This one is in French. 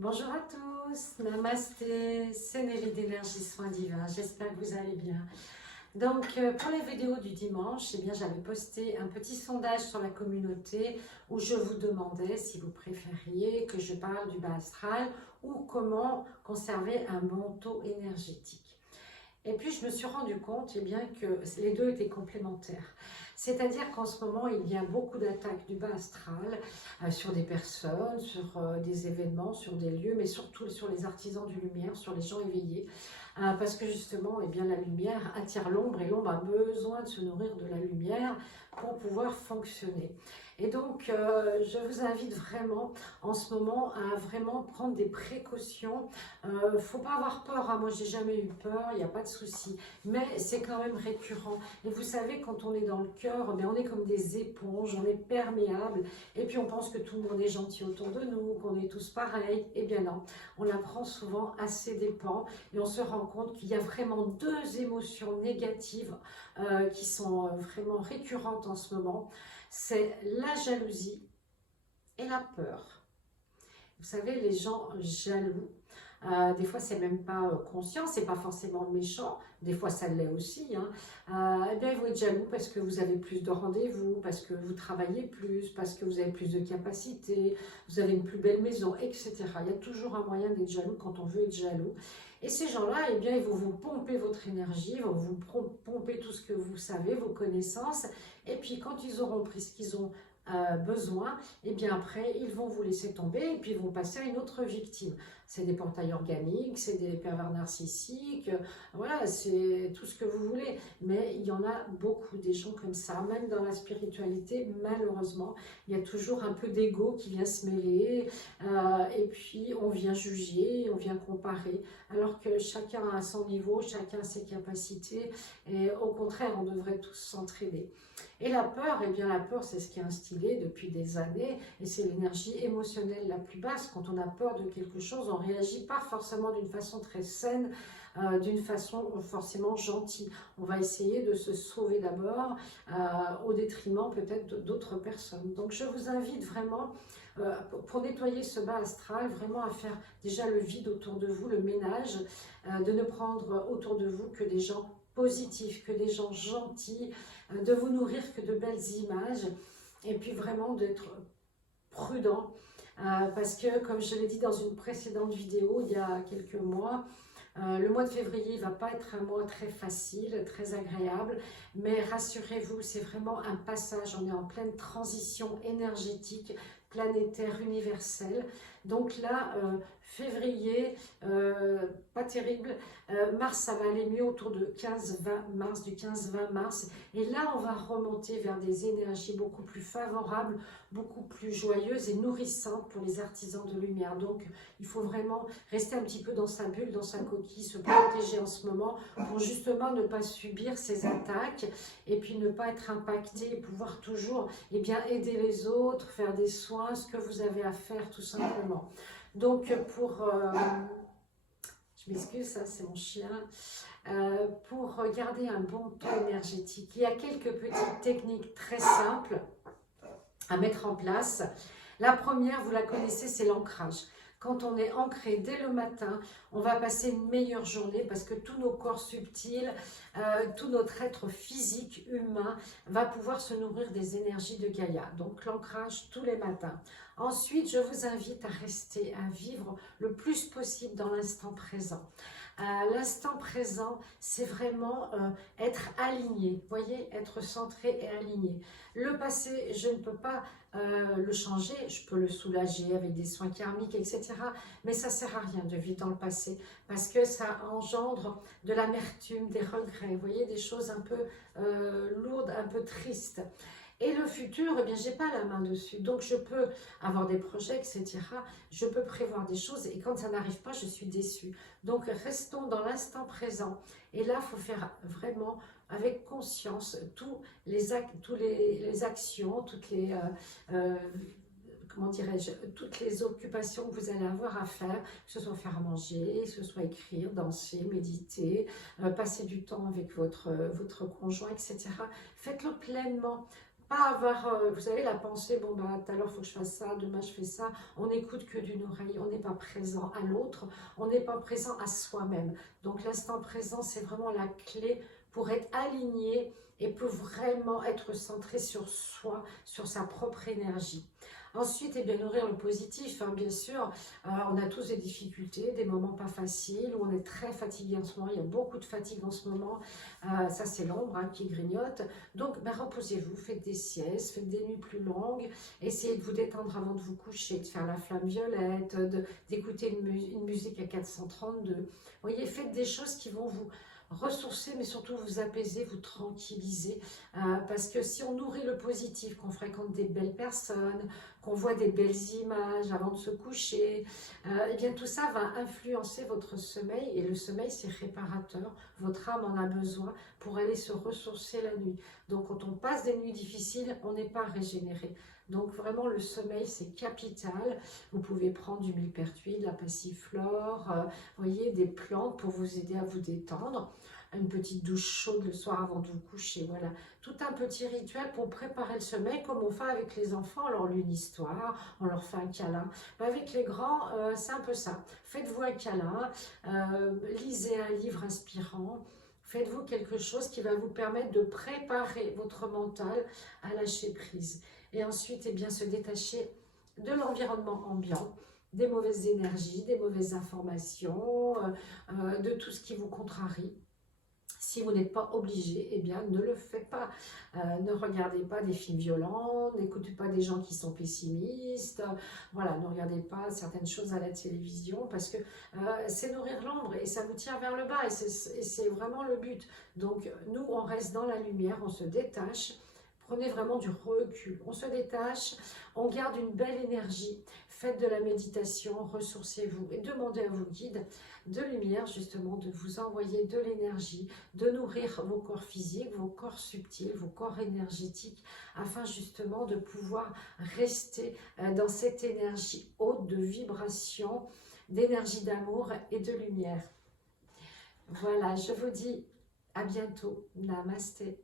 Bonjour à tous, Namasté, c'est Nelly d'Énergie Soins Divins, j'espère que vous allez bien. Donc pour les vidéos du dimanche, eh bien j'avais posté un petit sondage sur la communauté où je vous demandais si vous préfériez que je parle du bas astral ou comment conserver un manteau énergétique. Et puis je me suis rendu compte bien, que les deux étaient complémentaires. C'est-à-dire qu'en ce moment, il y a beaucoup d'attaques du bas astral sur des personnes, sur des événements, sur des lieux, mais surtout sur les artisans de lumière, sur les gens éveillés. Parce que justement, bien, la lumière attire l'ombre et l'ombre a besoin de se nourrir de la lumière pour pouvoir fonctionner. Et donc, je vous invite vraiment en ce moment à vraiment prendre des précautions. Faut pas avoir peur, hein. Moi j'ai jamais eu peur, il n'y a pas de souci, mais c'est quand même récurrent. Et vous savez, quand on est dans le cœur, on est comme des éponges, on est perméable, et puis on pense que tout le monde est gentil autour de nous, qu'on est tous pareils. Eh bien non, on apprend souvent à ses dépens, et on se rend compte qu'il y a vraiment deux émotions négatives qui sont vraiment récurrentes en ce moment. C'est la jalousie et la peur. Vous savez, les gens jaloux, des fois, c'est même pas conscient, c'est pas forcément méchant, des fois ça l'est aussi. Hein. Eh bien, ils vont être jaloux parce que vous avez plus de rendez-vous, parce que vous travaillez plus, parce que vous avez plus de capacités, vous avez une plus belle maison, etc. Il y a toujours un moyen d'être jaloux quand on veut être jaloux. Et ces gens-là, eh bien, ils vont vous pomper votre énergie, ils vont vous pomper tout ce que vous savez, vos connaissances. Et puis, quand ils auront pris ce qu'ils ont besoin, et bien après, ils vont vous laisser tomber et puis ils vont passer à une autre victime. C'est des portails organiques, c'est des pervers narcissiques, voilà, c'est tout ce que vous voulez. Mais il y en a beaucoup, des gens comme ça, même dans la spiritualité, malheureusement, il y a toujours un peu d'ego qui vient se mêler, et puis on vient juger, on vient comparer, alors que chacun a son niveau, chacun a ses capacités, et au contraire, on devrait tous s'entraider. Et la peur, eh bien la peur, c'est ce qui est instillé depuis des années, et c'est l'énergie émotionnelle la plus basse. Quand on a peur de quelque chose, on réagit pas forcément d'une façon très saine, d'une façon forcément gentille. On va essayer de se sauver d'abord, au détriment peut-être d'autres personnes. Donc je vous invite vraiment, pour nettoyer ce bas astral, vraiment à faire déjà le vide autour de vous, le ménage, de ne prendre autour de vous que des gens positifs, que des gens gentils, de vous nourrir que de belles images, et puis vraiment d'être prudent, parce que comme je l'ai dit dans une précédente vidéo il y a quelques mois, le mois de février ne va pas être un mois très facile, très agréable, mais rassurez-vous, c'est vraiment un passage, on est en pleine transition énergétique, planétaire, universelle. Donc là, février, pas terrible, mars ça va aller mieux autour de 15-20 mars, du 15-20 mars, et là on va remonter vers des énergies beaucoup plus favorables, beaucoup plus joyeuses et nourrissantes pour les artisans de lumière. Donc il faut vraiment rester un petit peu dans sa bulle, dans sa coquille, se protéger en ce moment pour justement ne pas subir ces attaques et puis ne pas être impacté et pouvoir toujours bien, aider les autres, faire des soins, ce que vous avez à faire tout simplement. Donc je m'excuse, ça c'est mon chien. Pour garder un bon taux énergétique, il y a quelques petites techniques très simples à mettre en place. La première, vous la connaissez, c'est l'ancrage. Quand on est ancré dès le matin, on va passer une meilleure journée parce que tous nos corps subtils, tout notre être physique, humain, va pouvoir se nourrir des énergies de Gaïa. Donc l'ancrage tous les matins. Ensuite, je vous invite à rester, à vivre le plus possible dans l'instant présent. L'instant présent, c'est vraiment être aligné, voyez, être centré et aligné. Le passé, je ne peux pas le changer, je peux le soulager avec des soins karmiques, etc. Mais ça ne sert à rien de vivre dans le passé parce que ça engendre de l'amertume, des regrets, vous voyez, des choses un peu lourdes, un peu tristes. Et le futur, eh bien, je n'ai pas la main dessus. Donc, je peux avoir des projets, etc. Je peux prévoir des choses et quand ça n'arrive pas, je suis déçue. Donc, restons dans l'instant présent. Et là, il faut faire vraiment avec conscience tous les actions, toutes les... comment dirais-je, toutes les occupations que vous allez avoir à faire, que ce soit faire à manger, que ce soit écrire, danser, méditer, passer du temps avec votre conjoint, etc. Faites-le pleinement. Pas avoir, vous savez, la pensée, bon, bah, tout à l'heure, il faut que je fasse ça, demain, je fais ça. On n'écoute que d'une oreille, on n'est pas présent à l'autre, on n'est pas présent à soi-même. Donc, l'instant présent, c'est vraiment la clé pour être aligné et pour vraiment être centré sur soi, sur sa propre énergie. Ensuite, et bien nourrir le positif, hein, bien sûr. On a tous des difficultés, des moments pas faciles, où on est très fatigué en ce moment. Il y a beaucoup de fatigue en ce moment. Ça, c'est l'ombre hein, qui grignote. Donc, ben, reposez-vous, faites des siestes, faites des nuits plus longues. Essayez de vous détendre avant de vous coucher, de faire la flamme violette, d'écouter une musique à 432. Vous voyez, faites des choses qui vont vous ressourcer, mais surtout vous apaiser, vous tranquilliser. Parce que si on nourrit le positif, qu'on fréquente des belles personnes, qu'on voit des belles images avant de se coucher, et bien tout ça va influencer votre sommeil. Et le sommeil, c'est réparateur. Votre âme en a besoin pour aller se ressourcer la nuit. Donc quand on passe des nuits difficiles, on n'est pas régénéré. Donc vraiment le sommeil c'est capital. Vous pouvez prendre du millepertuis, de la passiflore, voyez, des plantes pour vous aider à vous détendre. Une petite douche chaude le soir avant de vous coucher, voilà. Tout un petit rituel pour préparer le sommeil comme on fait avec les enfants, on leur lit une histoire, on leur fait un câlin. Mais avec les grands, c'est un peu ça. Faites-vous un câlin, lisez un livre inspirant, faites-vous quelque chose qui va vous permettre de préparer votre mental à lâcher prise. Et ensuite, eh bien, se détacher de l'environnement ambiant, des mauvaises énergies, des mauvaises informations, de tout ce qui vous contrarie. Si vous n'êtes pas obligé, eh bien, ne le faites pas. Ne regardez pas des films violents, n'écoutez pas des gens qui sont pessimistes. Voilà, ne regardez pas certaines choses à la télévision parce que c'est nourrir l'ombre et ça vous tire vers le bas et c'est vraiment le but. Donc, nous, on reste dans la lumière, on se détache. Prenez vraiment du recul, on se détache, on garde une belle énergie, faites de la méditation, ressourcez-vous et demandez à vos guides de lumière justement de vous envoyer de l'énergie, de nourrir vos corps physiques, vos corps subtils, vos corps énergétiques afin justement de pouvoir rester dans cette énergie haute de vibration, d'énergie d'amour et de lumière. Voilà, je vous dis à bientôt. Namasté.